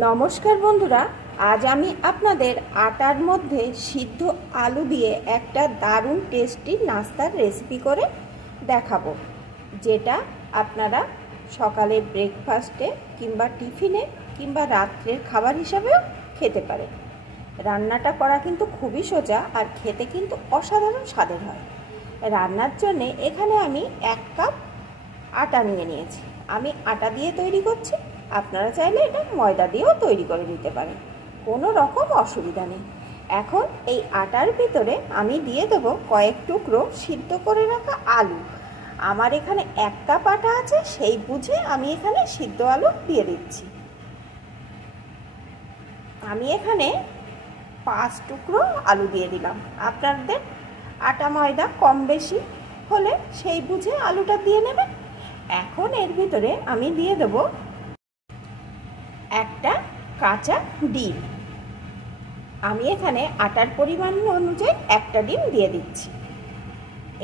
নমস্কার বন্ধুরা, আজ আমি আপনাদের আটার মধ্যে সিদ্ধ আলু দিয়ে একটা দারুণ টেস্টি নাস্তার রেসিপি করে দেখাবো, যেটা আপনারা সকালে ব্রেকফাস্টে কিংবা টিফিনে কিংবা রাত্রের খাবার হিসাবেও খেতে পারেন। রান্নাটা করা কিন্তু খুবই সোজা আর খেতে কিন্তু অসাধারণ স্বাদের হয়। রান্নার জন্যে এখানে আমি 1 কাপ আটা নিয়েছি। আমি আটা দিয়ে তৈরি করছি, আপনারা চাইলে এটা ময়দা দিয়েও তৈরি করে নিতে পারেন, কোনো রকম অসুবিধা নেই। এখন এই আটার ভিতরে আমি দিয়ে দেবো কয়েক টুকরো সিদ্ধ করে রাখা আলু। আমার এখানে 1 কাপ আটা আছে, সেই বুঝে আমি এখানে সিদ্ধ আলু দিয়ে দিচ্ছি। আমি এখানে 5 টুকরো আলু দিয়ে দিলাম। আপনাদের আটা ময়দা কম বেশি হলে সেই বুঝে আলুটা দিয়ে নেবেন। এখন এর ভিতরে আমি দিয়ে দেব একটা কাঁচা ডিম। আমি এখানে আটার পরিমাণ অনুযায়ী একটা ডিম দিয়ে দিচ্ছি।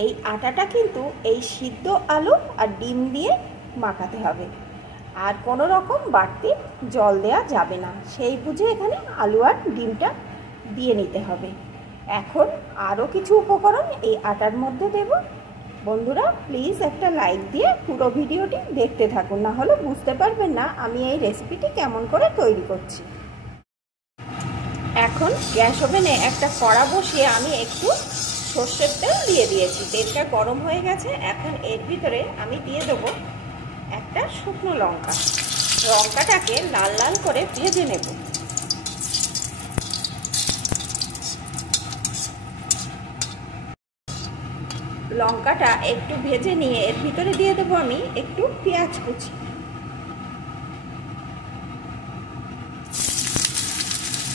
এই আটাটা কিন্তু এই সিদ্ধ আলু আর ডিম দিয়ে মাখাতে হবে, আর কোনো রকম বাড়তি জল দেওয়া যাবে না, সেই বুঝে এখানে আলু আর ডিমটা দিয়ে নিতে হবে। এখন আরও কিছু উপকরণ এই আটার মধ্যে দেব। বন্ধুরা, প্লিজ একটা লাইক দিয়ে পুরো ভিডিওটি দেখতে থাকুন, না হলে বুঝতে পারবেন না আমি এই রেসিপিটি কেমন করে তৈরি করছি। এখন গ্যাস ওভেনে একটা কড়া বসিয়ে আমি একটু সর্ষের তেল দিয়ে দিয়েছি। তেলটা গরম হয়ে গেছে। এখন এর ভিতরে আমি দিয়ে দেবো একটা শুকনো লঙ্কা। লঙ্কাটাকে লাল লাল করে ভেজে নেব। লঙ্কাটা একটু ভেজে নিয়ে এর ভিতরে দিয়ে দেবো আমি একটু পেঁয়াজ কুচি।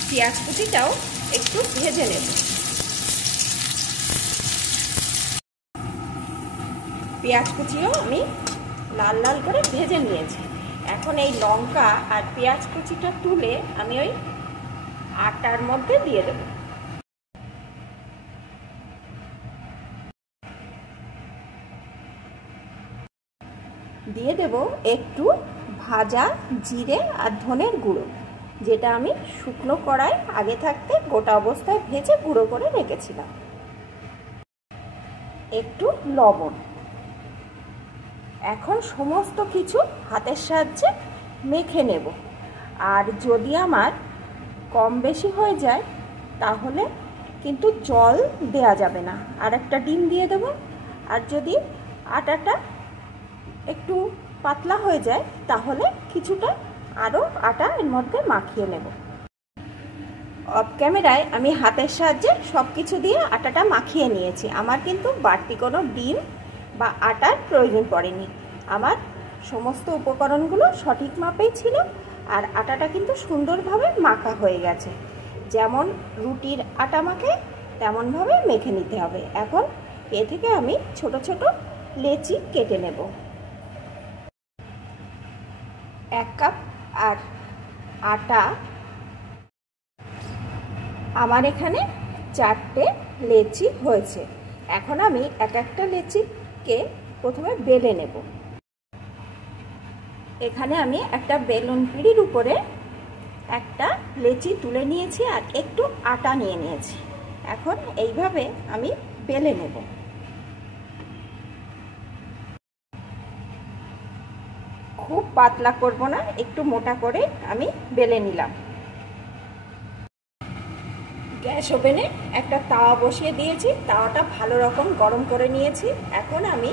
পেঁয়াজ কুচিটাও একটু ভেজে নেব। পেঁয়াজ কুচিও আমি লাল লাল করে ভেজে নিয়েছি। এখন এই লঙ্কা আর পেঁয়াজ কুচিটা তুলে আমি ওই আটার মধ্যে দিয়ে দেব। দিয়ে দেব একটু ভাজা জিরে আর ধনের গুঁড়ো, যেটা আমি শুকনো কড়াই আগে থাকতে গোটা অবস্থায় ভেজে গুঁড়ো করে রেখেছিলাম। একটু লবণ। এখন সমস্ত কিছু হাতের সাহায্যে মেখে নেব। আর যদি আমার কম বেশি হয়ে যায় তাহলে কিন্তু জল দেয়া যাবে না, আর একটা ডিম দিয়ে দেব। আর যদি আটাটা একটু পাতলা হয়ে যায় তাহলে কিছুটা আরও আটা এর মধ্যে মাখিয়ে নেব। অফ ক্যামেরায় আমি হাতের সাহায্যে সব কিছু দিয়ে আটাটা মাখিয়ে নিয়েছি। আমার কিন্তু বাড়তি কোনো ডিম বা আটার প্রয়োজন পড়েনি। আমার সমস্ত উপকরণগুলো সঠিক মাপেই ছিল, আর আটাটা কিন্তু সুন্দরভাবে মাখা হয়ে গেছে। যেমন রুটির আটা মাখে তেমনভাবে মেখে নিতে হবে। এখন এ থেকে আমি ছোট ছোট লেচি কেটে নেব। 1 কাপ আর আটা আমার এখানে 4টে লেচি হয়েছে। এখন আমি একটা লেচিকে প্রথমে বেলে নেব। এখানে আমি একটা বেলুন পিঁড়ির উপরে একটা লেচি তুলে নিয়েছি আর একটু আটা নিয়ে নিয়েছি। এখন এইভাবে আমি বেলে নেব। খুব পাতলা করব না, একটু মোটা করে আমি বেলে নিলাম। গ্যাস ওভেনে একটা তাওয়া বসিয়ে দিয়েছি, তাওয়াটা ভালো রকম গরম করে নিয়েছি। এখন আমি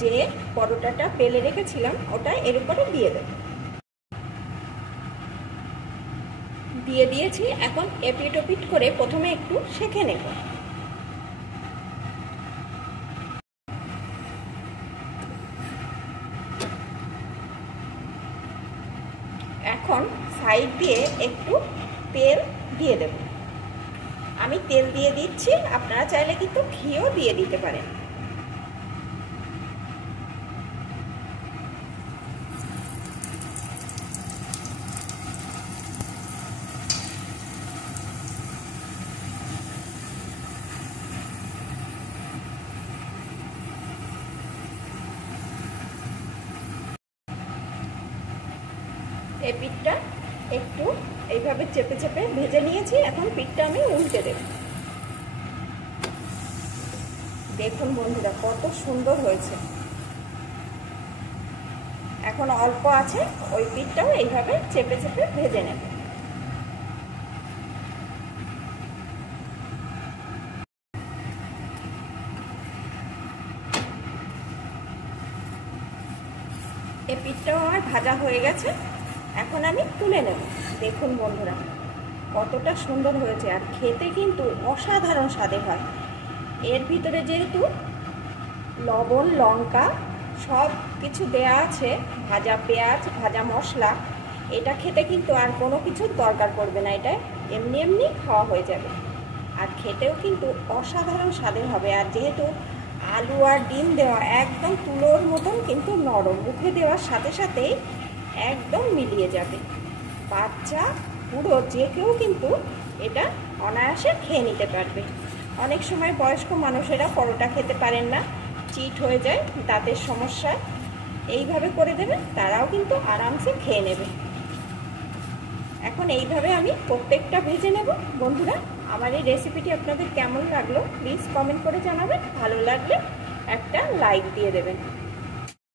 যে পরোটাটা বেলে রেখেছিলাম ওটা এর উপরে দিয়ে দেব। দিয়ে দিয়েছি। এখন এপিট ওপিট করে প্রথমে একটু সেঁকে নেব। এখন সাইড দিয়ে একটু তেল দিয়ে দেব। আমি তেল দিয়ে দিচ্ছি, আপনারা চাইলে কিন্তু ঘিও দিয়ে দিতে পারেন। এপিটটা একটু এইভাবে চেপে চেপে ভেজে নিয়েছি। এখন পিঠটা আমি উল্টে দেব। দেখুন বন্ধুরা কত সুন্দর হয়েছে। এখন অল্প আছে, ওই পিঠটাও এইভাবে চেপে চেপে ভেজে নেব। এই পিঠটাও আমার ভাজা হয়ে গেছে, এখন আমি তুলে নেব। দেখুন বন্ধুরা কতটা সুন্দর হয়েছে, আর খেতে কিন্তু অসাধারণ স্বাদের হয়। এর ভিতরে যেহেতু লবণ লঙ্কা সব কিছু দেয়া আছে, ভাজা পেঁয়াজ ভাজা মশলা, এটা খেতে কিন্তু আর কোনো কিছুর দরকার পড়বে না, এটা এমনি এমনি খাওয়া হয়ে যাবে। আর খেতেও কিন্তু অসাধারণ স্বাদের হবে। আর যেহেতু আলু আর ডিম দেওয়া, একদম তুলোর মতন কিন্তু নরম, মুখে দেওয়ার সাথে সাথেই একদম মিলিয়ে যাবে। বাচ্চা পুরো যে কেউ কিন্তু এটা অনায়াসে খেয়ে নিতে পারবে। অনেক সময় বয়স্ক মানুষেরা পরোটা খেতে পারেন না, চিট হয়ে যায়, দাঁতের সমস্যা, এইভাবে করে দেবেন, তারাও কিন্তু আরামসে খেয়ে নেবে। এখন এইভাবে আমি প্রত্যেকটা ভেজে নেব। বন্ধুরা আমার এই রেসিপিটি আপনাদের কেমন লাগলো প্লিজ কমেন্ট করে জানাবেন। ভালো লাগলে একটা লাইক দিয়ে দেবেন।